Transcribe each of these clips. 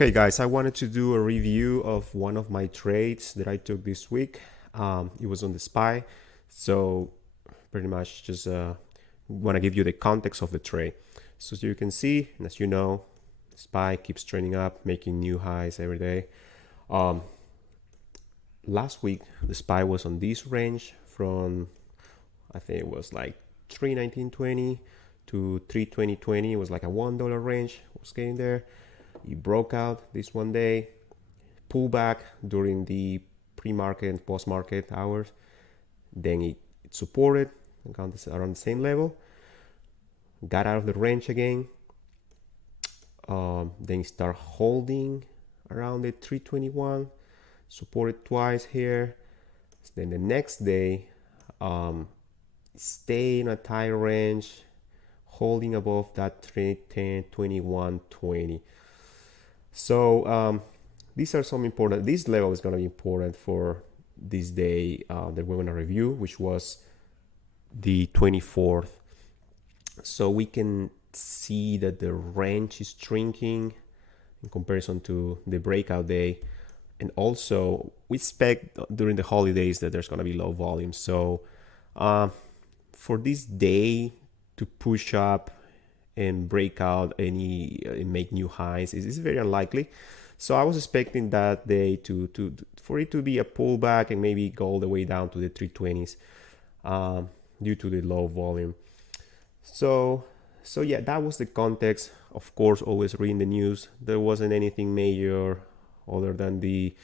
Okay, guys, I wanted to do a review of one of my trades that I took this week. It was on the SPY, so pretty much just want to give you the context of the trade. So as you can see, and as you know, SPY keeps trending up, making new highs every day. Last week, the SPY was on this range from, I think it was like 319.20 to 320.20. It was like a $1 range. It was getting there. It broke out this one day, pulled back during the pre-market and post-market hours. Then it supported around the same level, got out of the range again. Then it started holding around the 321, supported twice here. Then the next day, stay in a tight range, holding above that 310, 21, 20. So these are some important, this level is going to be important for this day that we're going to review, which was the 24th. So we can see that the range is shrinking in comparison to the breakout day. And also we expect during the holidays that there's going to be low volume. So for this day to push up and break out and make new highs is very unlikely. So I was expecting that day for it to be a pullback and maybe go all the way down to the 320s due to the low volume. So yeah, that was the context. Of course, always reading the news. There wasn't anything major other than the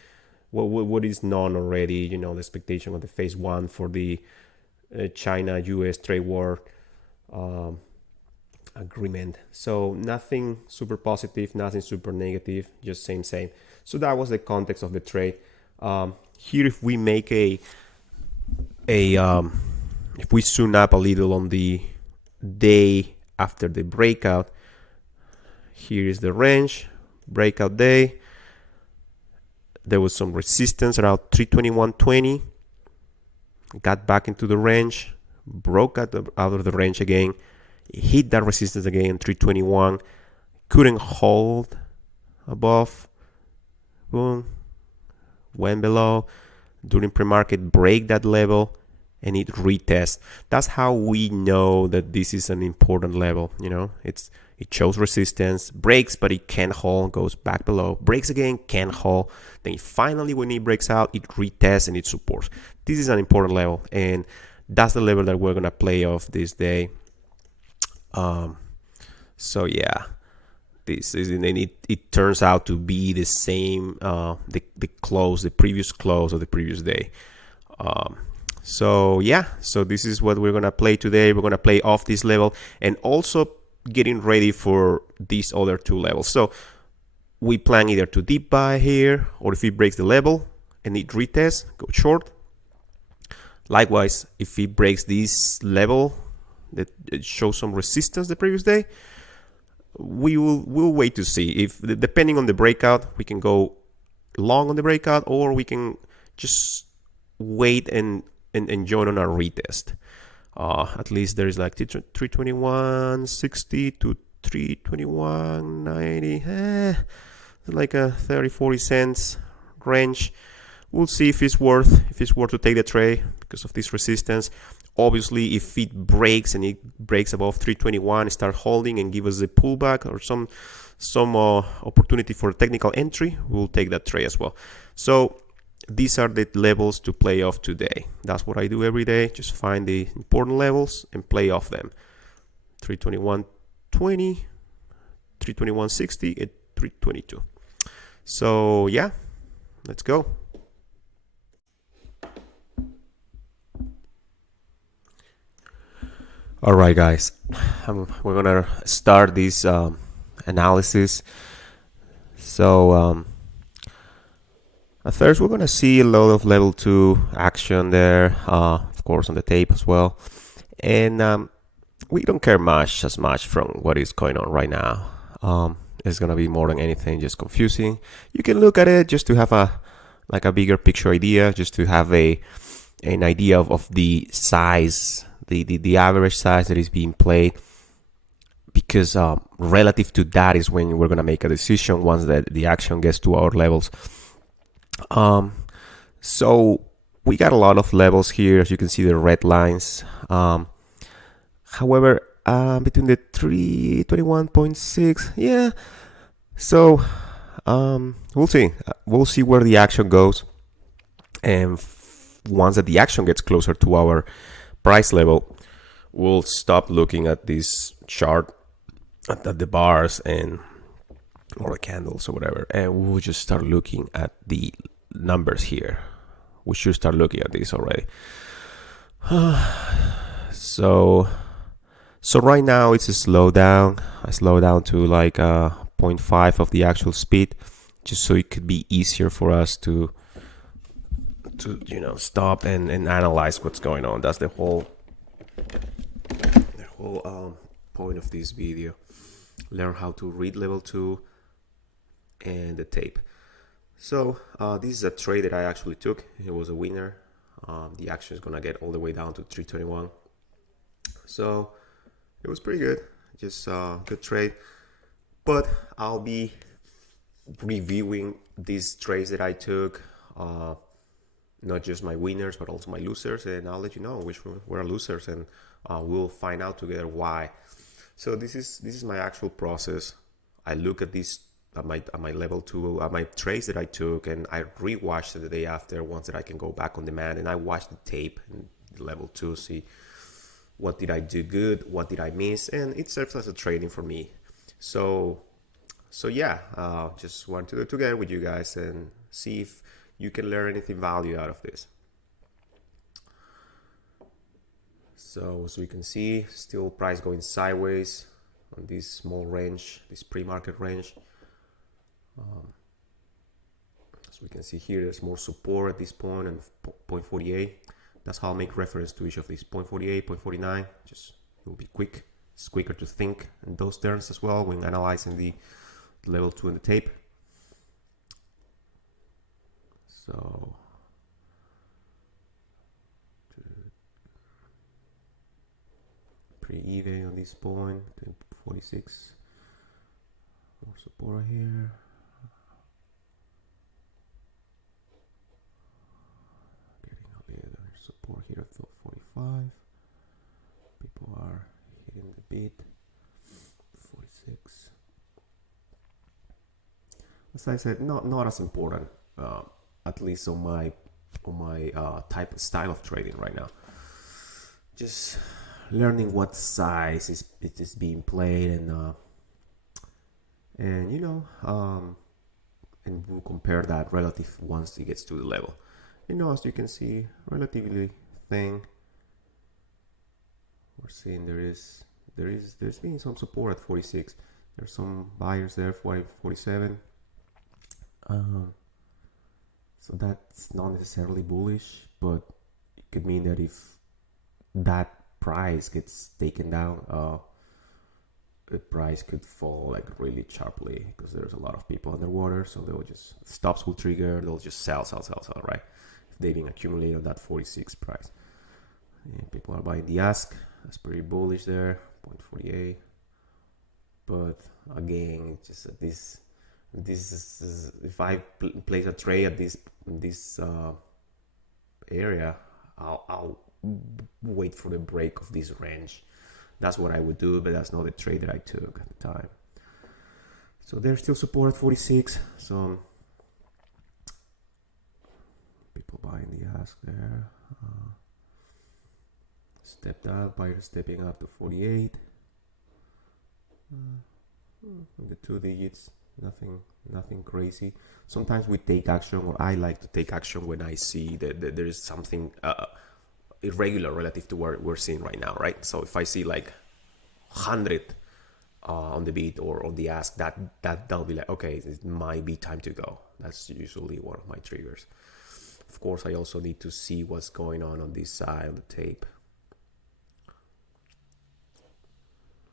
what is known already. You know, the expectation of the phase one for the China-US trade war agreement. So nothing super positive, nothing super negative, just same. So that was the context of the trade. Here, if we make if we zoom up a little on the day after the breakout, here is the range, breakout day. There was some resistance around 321.20. Got back into the range, broke out of the range again, hit that resistance again, 321, couldn't hold above, boom, went below during pre-market, break that level, and it retests. That's how we know that this is an important level. You know, it shows resistance, breaks, but it can't hold, goes back below, breaks again, can't hold. Then finally, when it breaks out, it retests and it supports. This is an important level, and that's the level that we're gonna play off this day. So yeah, this is, and it turns out to be the same, the previous close of the previous day. So yeah, so this is what we're gonna play today. We're gonna play off this level and also getting ready for these other two levels. So we plan either to deep buy here, or if it breaks the level and it retests, go short. Likewise, if it breaks this level that it shows some resistance the previous day, we'll wait to see. If depending on the breakout, we can go long on the breakout, or we can just wait and join on a retest. At least there is like 321.60 to 321.90, like a 30-40 cents range. We'll see if it's worth to take the trade because of this resistance. Obviously, if it breaks and it breaks above 321, start holding and give us a pullback or some opportunity for a technical entry, we'll take that trade as well. So these are the levels to play off today. That's what I do every day. Just find the important levels and play off them. 321.20, 321.60, and 322. So yeah, let's go. All right, guys, we're gonna start this analysis. So at first, we're gonna see a lot of level 2 action there, of course, on the tape as well, and we don't care as much from what is going on right now. It's gonna be more than anything just confusing. You can look at it just to have a bigger picture idea, just to have an idea of the size, the average size that is being played. because relative to that is when we're going to make a decision once the action gets to our levels. So we got a lot of levels here, as you can see, the red lines. However, between the 321.6, yeah. So we'll see. We'll see where the action goes, and once that the action gets closer to our price level, we'll stop looking at this chart at the bars and or the candles or whatever, and we'll just start looking at the numbers here. We should start looking at this already. So right now it's a slowdown. I slow down to like 0.5 of the actual speed, just so it could be easier for us to stop and analyze what's going on. That's the whole point of this video. Learn how to read level 2 and the tape. So this is a trade that I actually took. It was a winner. The action is gonna get all the way down to 321. So it was pretty good. Just good trade. But I'll be reviewing these trades that I took, not just my winners but also my losers, and I'll let you know which were losers, and we'll find out together why. So this is my actual process. I look at this at my level 2, at my trades that I took, and I rewatched it the day after, once that I can go back on demand, and I watched the tape and the level 2, see what did I do good, what did I miss, and it serves as a training for me. So yeah, just want to do it together with you guys and see if you can learn anything value out of this. So as we can see, still price going sideways on this small range, this pre-market range. As we can see here, there's more support at this point, and 0.48. That's how I'll make reference to each of these, 0.48, 0.49. Just it will be quick. It's quicker to think in those terms as well when analyzing the level 2 in the tape. So pretty even on this point, 46. More support here. Getting a little support here at 45. People are hitting the bid. 46. As I said, not as important, at least on my type of style of trading right now. Just learning what size is being played, and and we'll compare that relative once it gets to the level. As you can see, relatively thin. We're seeing there's been some support at 46. There's some buyers there for 47. So that's not necessarily bullish, but it could mean that if that price gets taken down, the price could fall like really sharply, because there's a lot of people underwater. So they'll just, stops will trigger, they'll just sell, right? If they've been accumulating on that 46 price. And people are buying the ask. That's pretty bullish there, 0.48. But again, it's just this is if I place a trade at this area, I'll wait for the break of this range. That's what I would do, but that's not the trade that I took at the time. So there's still support at 46. So people buying the ask there. Stepped up, buyer stepping up to 48. The 2 digits, nothing crazy. Sometimes we take action, or I like to take action when I see that there is something irregular relative to what we're seeing right now, right? So if I see like 100 on the bid or on the ask, that'll be like, okay, it might be time to go. That's usually one of my triggers. Of course, I also need to see what's going on this side of the tape.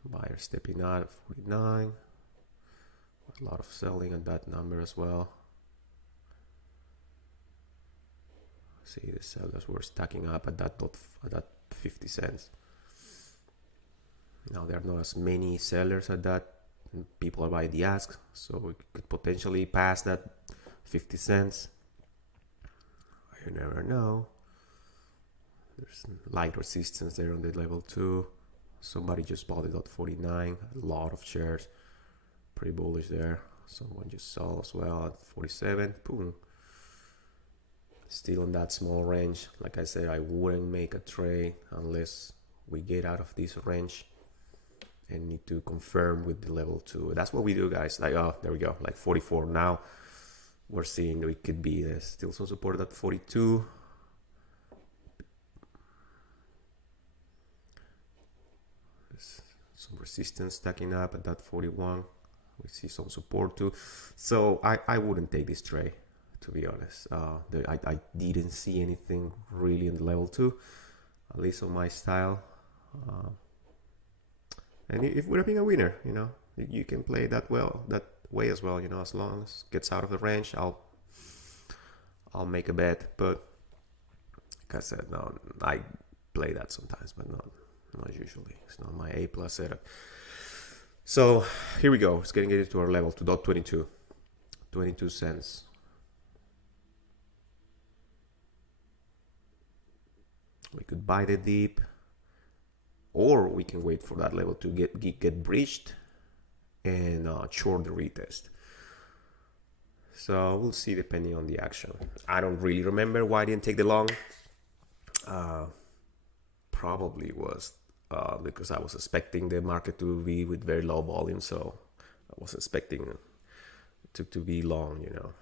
Buyer stepping out at 49. A lot of selling on that number as well. See, the sellers were stacking up at that 50 cents. Now there are not as many sellers at that, and people are buying the ask, so we could potentially pass that 50 cents. You never know. There's light resistance there on the level 2. Somebody just bought it at 49. A lot of shares. Pretty bullish there. Someone just saw as well at 47. Boom. Still in that small range. Like I said, I wouldn't make a trade unless we get out of this range and need to confirm with the level 2. That's what we do, guys. Like, oh, there we go. Like 44 now. We're seeing that it could be there's still some support at 42. There's some resistance stacking up at that 41. We see some support too. So I wouldn't take this trade, to be honest. I didn't see anything really in the level 2, at least on my style. And if we're being a winner, you know, you can play that way as well, you know, as long as it gets out of the range, I'll make a bet. But like I said, no, I play that sometimes, but not usually. It's not my A+ setup. So here we go. It's getting it to our level, to .22, 22 cents. We could buy the dip, or we can wait for that level to get breached and short the retest. So we'll see depending on the action. I don't really remember why I didn't take the long. Probably was because I was expecting the market to be with very low volume, so I was expecting to be long, you know.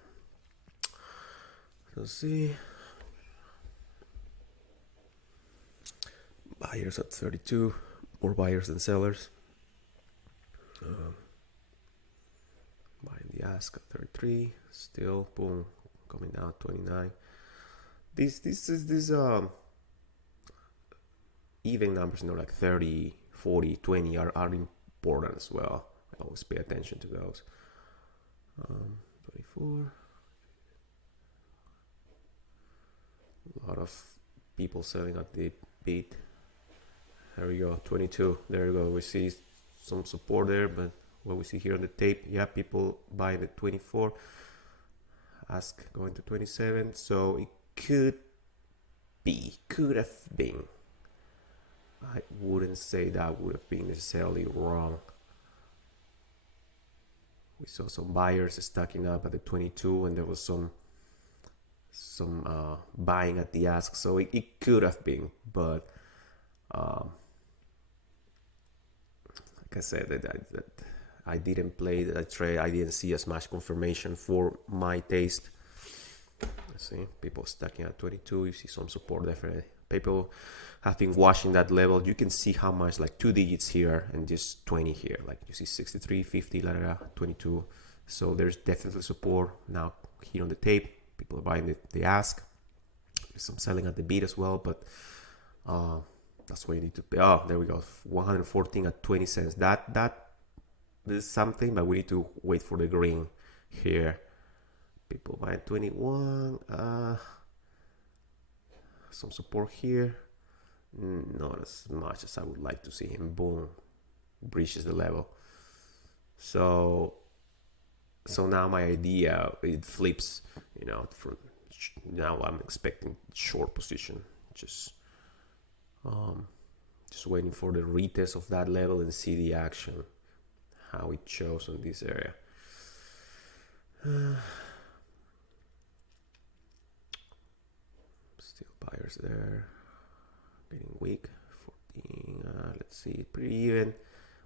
Let's see. Buyers at 32, more buyers than sellers. Buying the ask at 33, still boom, coming down 29. This even numbers, you know, like 30, 40, 20 are important as well. I always pay attention to those. 24. A lot of people selling at the beat. There we go, 22. There we go. We see some support there, but what we see here on the tape, yeah, people buying the 24. Ask going to 27. So it could have been. I wouldn't say that would have been necessarily wrong. We saw some buyers stacking up at the 22, and there was some buying at the ask, so it could have been, but like I said, that I didn't play that trade. I didn't see as much confirmation for my taste. Let's see, people stacking at 22. You see some support definitely. People have been watching that level. You can see how much, like 2 digits here and just 20 here. Like you see 63, 50, 22. So there's definitely support now here on the tape. People are buying the ask. There's some selling at the beat as well, but that's what you need to pay. Oh, there we go. 114 at 20 cents. That is something, but we need to wait for the green here. People buy 21. Some support here. Not as much as I would like to see him. Boom, breaches the level. So now my idea, it flips, you know. From now I'm expecting short position, just waiting for the retest of that level and see the action, how it shows on this area. Still buyers there, getting weak. 14. Let's see, pretty even.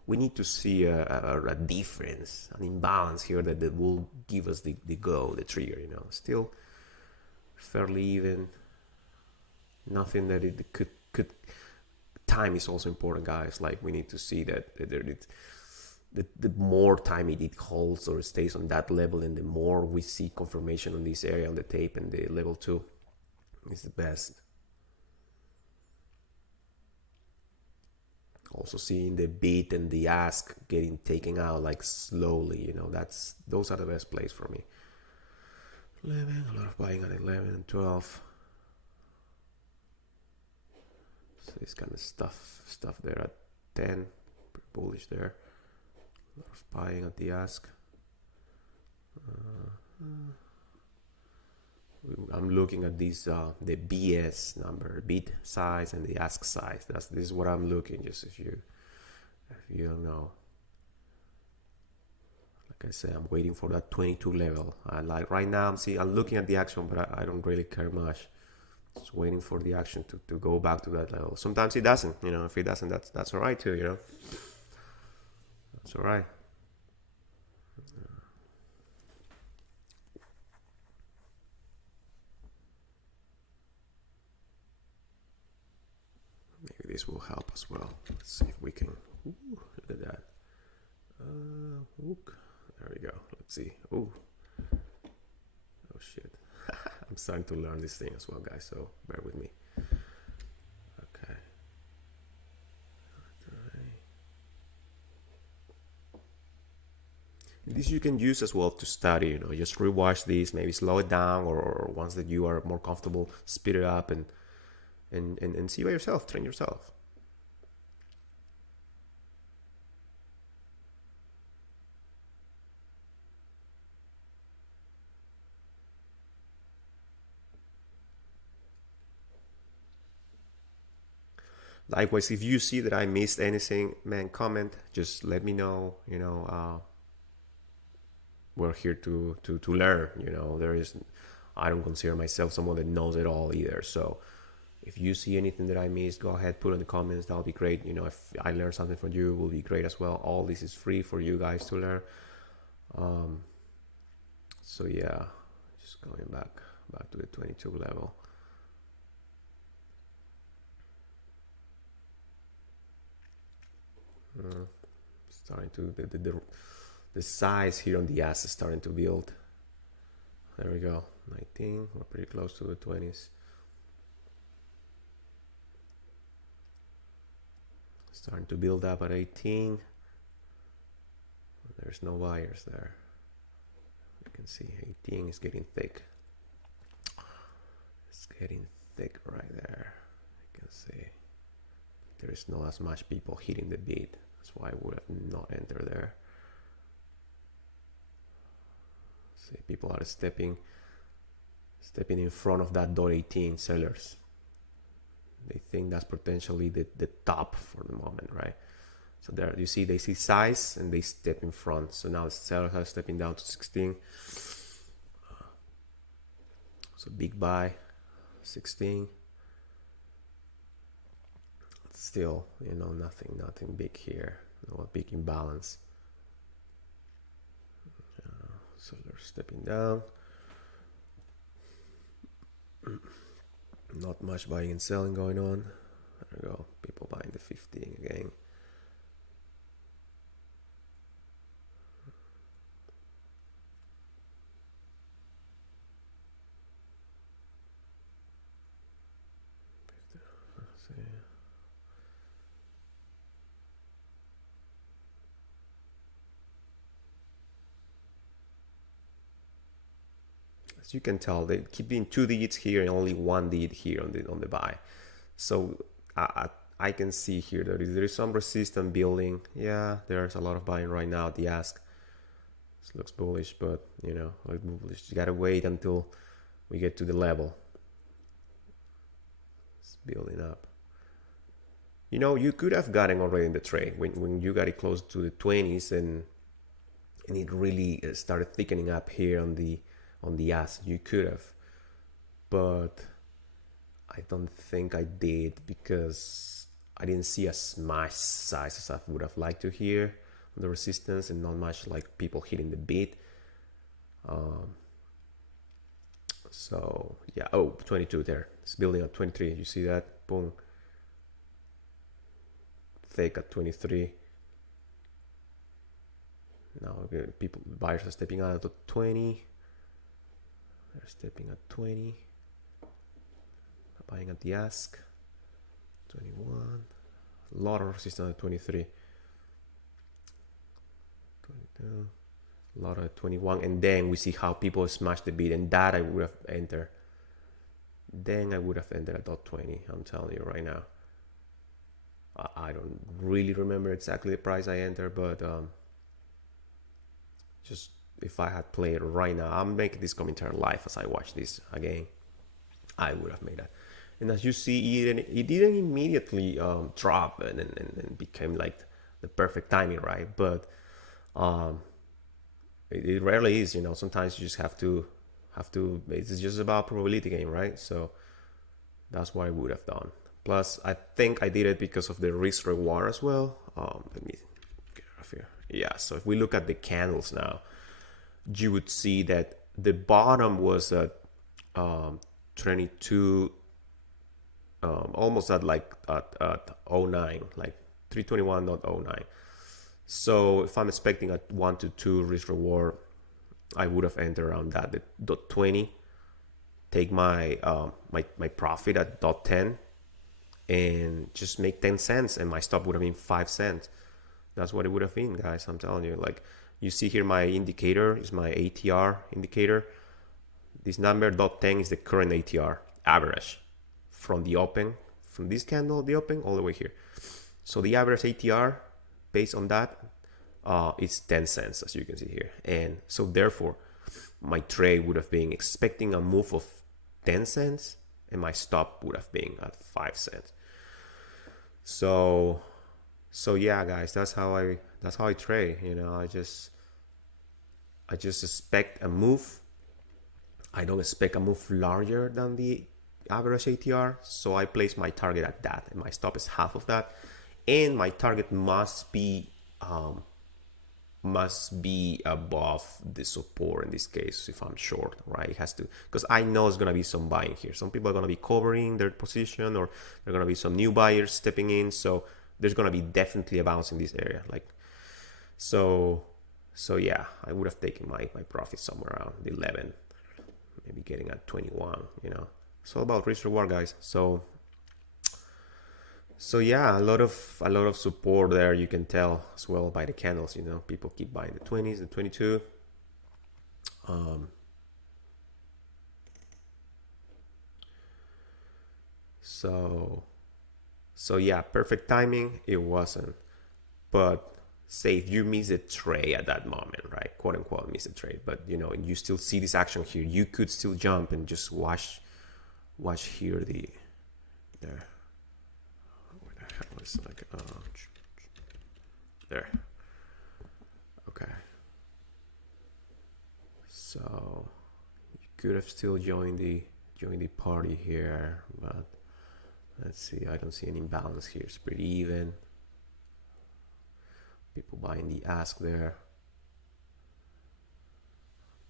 We need to see a difference, an imbalance here that will give us the trigger, you know. Still fairly even. Nothing that it could. Time is also important, guys. Like we need to see that the more time it holds or stays on that level, and the more we see confirmation on this area on the tape, and the level 2 is the best. Also seeing the beat and the ask getting taken out like slowly, you know, those are the best plays for me. 11, a lot of buying at 11 and 12. So this kind of stuff there at 10. bullish there. A lot of buying at the ask. I'm looking at these the BS number, bid size and the ask size. This is what I'm looking. Just if you don't know. Like I say, I'm waiting for that 22 level. Like right now, I'm looking at the action, but I don't really care much. Just waiting for the action to go back to that level. Sometimes it doesn't. If it doesn't, that's all right too. That's all right. Maybe this will help as well. Let's see if we can. Ooh, look at that. There we go. Let's see. Oh shit. I'm starting to learn this thing as well, guys, so bear with me. Okay. This you can use as well to study, just rewatch this, maybe slow it down, or once that you are more comfortable, speed it up and see by yourself, train yourself. Likewise, if you see that I missed anything, man, comment. Just let me know. We're here to learn. I don't consider myself someone that knows it all either. So if you see anything that I missed, go ahead, put in the comments. That'll be great. If I learn something from you, it will be great as well. All this is free for you guys to learn. So yeah, just going back to the 22 level. Starting to the size here on the ass is starting to build. There we go. 19. We're pretty close to the 20s. Starting to build up at 18. There's no buyers there. You can see 18 is getting thick. It's getting thick right there. You can see there is not as much people hitting the bid. That's why I would have not entered there. See, people are stepping in front of that .18 sellers. They think that's potentially the top for the moment, right? So there you see they see size and they step in front. So now the sellers are stepping down to 16. So big buy, 16. Still, nothing big here. No big imbalance. So they're stepping down. Not much buying and selling going on. There we go. People buying the 15 again. As you can tell, they keep being 2 digits here and only 1 digit here on the buy. So I can see here that there is some resistance building. Yeah, there's a lot of buying right now at the ask. This looks bullish, but like bullish. You gotta wait until we get to the level. It's building up. You could have gotten already in the trade when you got it close to the 20s and it really started thickening up here on the ask. You could have, but I don't think I did because I didn't see as much size as I would have liked to here on the resistance and not much like people hitting the bid. So yeah, 22 there. It's building at 23. You see that? Boom. Thick at 23. Now buyers are stepping out at 20. They're stepping at 20. Buying at the ask. 21. A lot of resistance at 23. 22. A lot at 21. And then we see how people smash the bid. And that I would have entered. Then I would have entered at .20. I'm telling you right now. I don't really remember exactly the price I entered, but just if I had played right now, I'm making this commentary live as I watch this again. I would have made that. And as you see, it didn't immediately drop and became like the perfect timing, right? But um, it rarely is. Sometimes you just have to. It's just about probability game, right? So that's what I would have done. Plus, I think I did it because of the risk reward as well. Let me get it off here. Yeah. So if we look at the candles now, you would see that the bottom was at 22, almost at like at 09, like 321.09. So if I'm expecting a 1 to 2 risk reward, I would have entered around that the dot 20, take my profit at dot 10, and just make 10 cents, and my stop would have been 5 cents. That's what it would have been, guys. I'm telling you. Like, you see here, my indicator is my ATR indicator. This number dot 10 is the current ATR average from the open, from this candle, the open, all the way here. So the average ATR based on that is 10 cents, as you can see here. And so therefore, my trade would have been expecting a move of 10 cents, and my stop would have been at 5 cents. So yeah, guys, that's how I trade. I just expect a move. I don't expect a move larger than the average ATR, so I place my target at that, and my stop is half of that, and my target must be above the support in this case. If I'm short, right, it has to, because I know it's going to be some buying here. Some people are going to be covering their position, or there are going to be some new buyers stepping in, so there's going to be definitely a bounce in this area, like, so yeah, I would have taken my profit somewhere around 11, maybe getting at 21. It's all about risk reward, guys. So yeah, a lot of support there. You can tell as well by the candles. People keep buying the 20s, the 22. So yeah, perfect timing. It wasn't, but say if you miss a trade at that moment, right? Quote unquote miss a trade, but and you still see this action here, you could still jump and just watch here there. Where the hell is like there? Okay. So you could have still joined the party here, but let's see. I don't see any imbalance here. It's pretty even. People buying the ask there.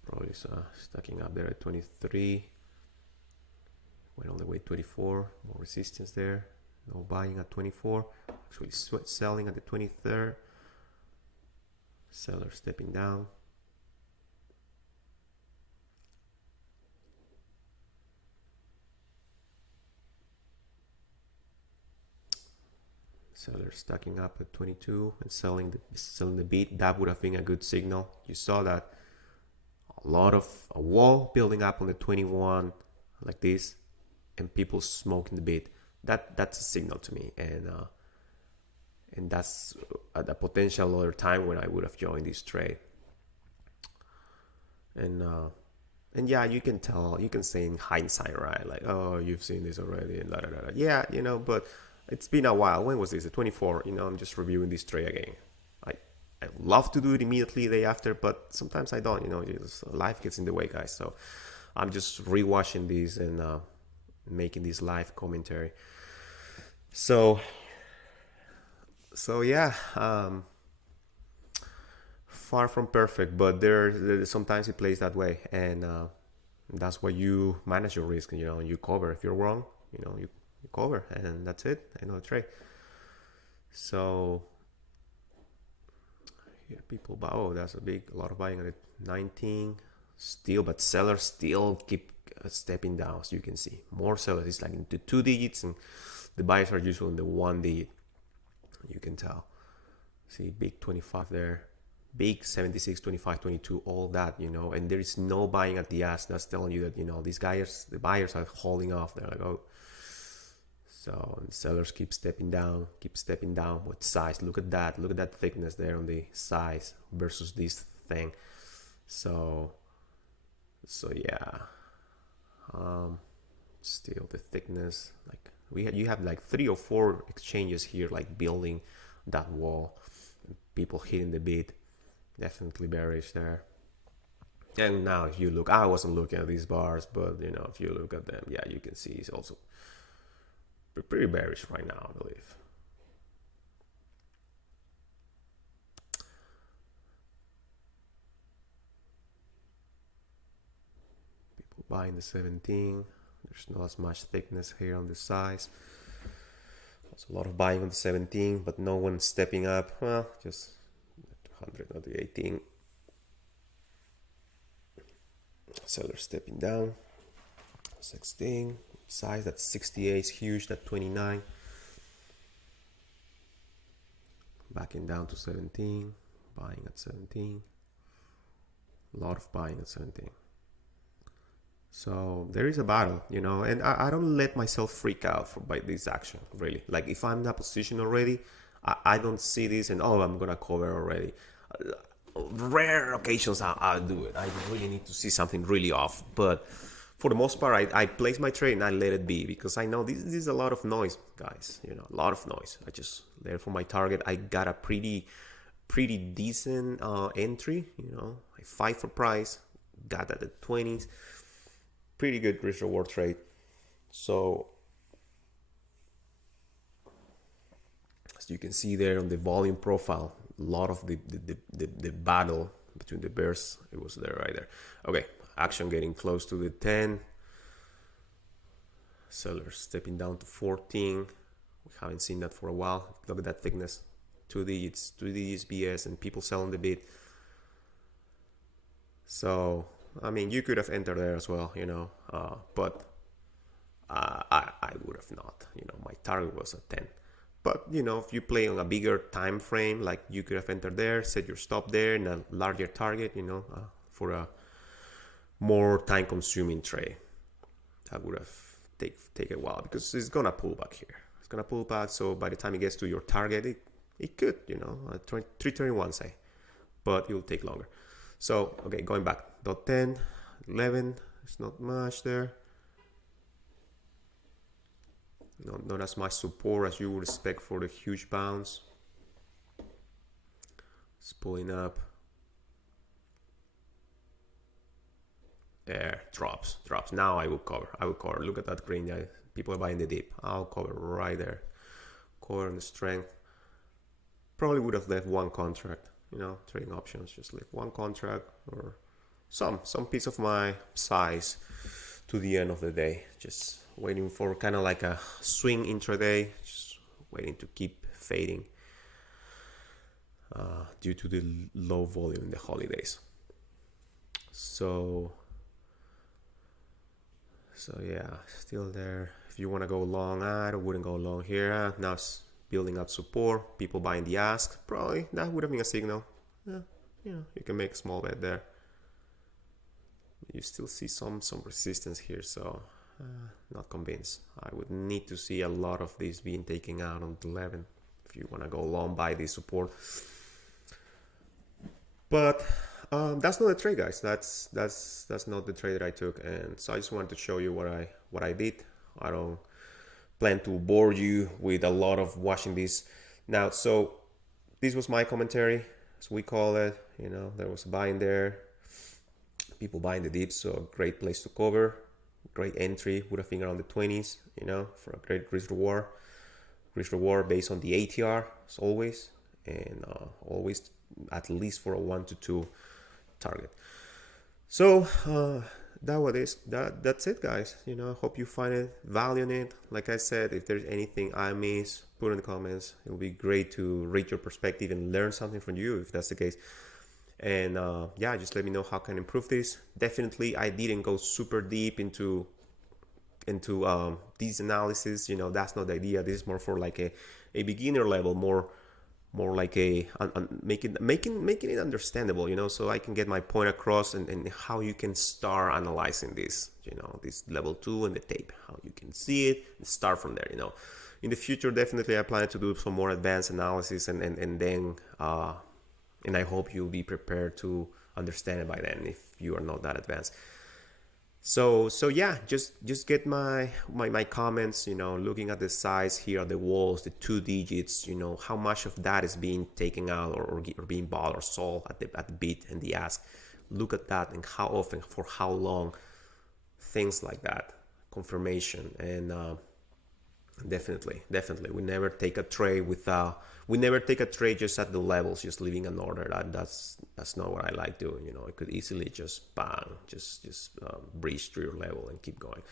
Probably stacking up there at 23. Went all the way 24. More resistance there. No buying at 24. Actually selling at the 23rd. Seller stepping down. Seller stacking up at 22 and selling the beat. That would have been a good signal. You saw that a wall building up on the 21 like this, and people smoking the beat. That's a signal to me, and that's at a potential other time when I would have joined this trade. And yeah, you can tell, you can say in hindsight, right? Like, oh, you've seen this already, and yeah, but it's been a while. When was this? The 24. I'm just reviewing this trade again. I love to do it immediately the day after, but sometimes I don't. Life gets in the way, guys. So I'm just rewatching these and making this live commentary. So yeah, far from perfect, but there sometimes it plays that way, and that's why you manage your risk. You cover. If you're wrong, you cover, and that's it. I know the trade. So here people buy. Oh, that's a lot of buying at 19 still, but sellers still keep stepping down. As you can see, more sellers. It's like into 2 digits, and the buyers are usually in the 1 digit. You can tell. See, big 25 there, big 76, 25, 22, all that, and there is no buying at the ask. That's telling you that, the buyers are holding off. They're like, oh. So sellers keep stepping down with size. Look at that. Look at that thickness there on the size versus this thing. So yeah. Still the thickness, like you have like 3 or 4 exchanges here, like building that wall. People hitting the bid. Definitely bearish there. And now if you look, I wasn't looking at these bars, but if you look at them, yeah, you can see it's also pretty bearish right now, I believe. People buying the 17. There's not as much thickness here on the size. There's a lot of buying on the 17, but no one stepping up. Well, just 200, not the 18. Seller stepping down. 16. Size, that 68 is huge, that 29. Backing down to 17. Buying at 17. A lot of buying at 17. So there is a battle, and I don't let myself freak out by this action, really. Like if I'm in that position already, I don't see this and, I'm going to cover already. Rare occasions I'll do it. I really need to see something really off. But for the most part, I place my trade and I let it be, because I know this is a lot of noise, guys. A lot of noise. I just there for my target. I got a pretty decent entry. I fight for price. Got at the 20s. Pretty good risk reward trade. So as you can see there on the volume profile, a lot of the battle between the bears, it was there right there. Okay, action getting close to the 10. Sellers stepping down to 14. We haven't seen that for a while. Look at that thickness. 2 digits BS, and people selling the bid. So I mean, you could have entered there as well, but I would have not. My target was a 10. But, if you play on a bigger time frame, like you could have entered there, set your stop there in a larger target, for a more time-consuming trade. That would have take a while, because it's going to pull back here. It's going to pull back, so by the time it gets to your target, it could, 321, say. But it will take longer. So, okay, going back. Dot 10, 11, it's not much there. Not as much support as you would expect for the huge bounce. It's pulling up. There, drops. Now I will cover. Look at that green. People are buying the dip. I'll cover right there. Cover on the strength. Probably would have left one contract. Trading options, just leave one contract or some piece of my size to the end of the day. Just waiting for kind of like a swing intraday, just waiting to keep fading due to the low volume in the holidays. So yeah, still there. If you want to go long, I wouldn't go long here. Now it's building up support, people buying the ask. Probably that would have been a signal. Yeah, you can make a small bet there. You still see some resistance here, so not convinced. I would need to see a lot of this being taken out on 11 if you want to go long by this support. But that's not the trade, guys. That's not the trade that I took, and so I just wanted to show you what I did. I don't plan to bore you with a lot of watching this now. So this was my commentary, as we call it. There was a buying there, people buying the dips, so great place to cover, great entry, would have been around the 20s, for a great risk reward based on the ATR as always, and always at least for a 1 to 2 target. So that's it, guys. Hope you find it, value in it. Like I said, if there's anything I miss, put in the comments. It will be great to read your perspective and learn something from you if that's the case. And just let me know how I can improve this. Definitely, I didn't go super deep into these analysis. That's not the idea. This is more for like a beginner level, more more like a making it understandable, so I can get my point across, and how you can start analyzing this, this level 2 and the tape, how you can see it and start from there. In the future, definitely I plan to do some more advanced analysis, and then and I hope you'll be prepared to understand it by then if you are not that advanced. So yeah, just get my comments, looking at the size here at the walls, the 2 digits, how much of that is being taken out, or being bought or sold at the bid and the ask. Look at that, and how often, for how long, things like that, confirmation. And definitely, we never take a trade just at the levels, just leaving an order. That's not what I like doing. It could easily just bang, just breeze through your level and keep going.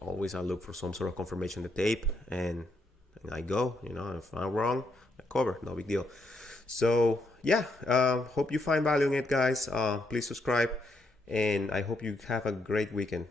Always I look for some sort of confirmation in the tape, and I go. If I'm wrong, I cover. No big deal. So yeah, hope you find value in it, guys. Please subscribe, and I hope you have a great weekend.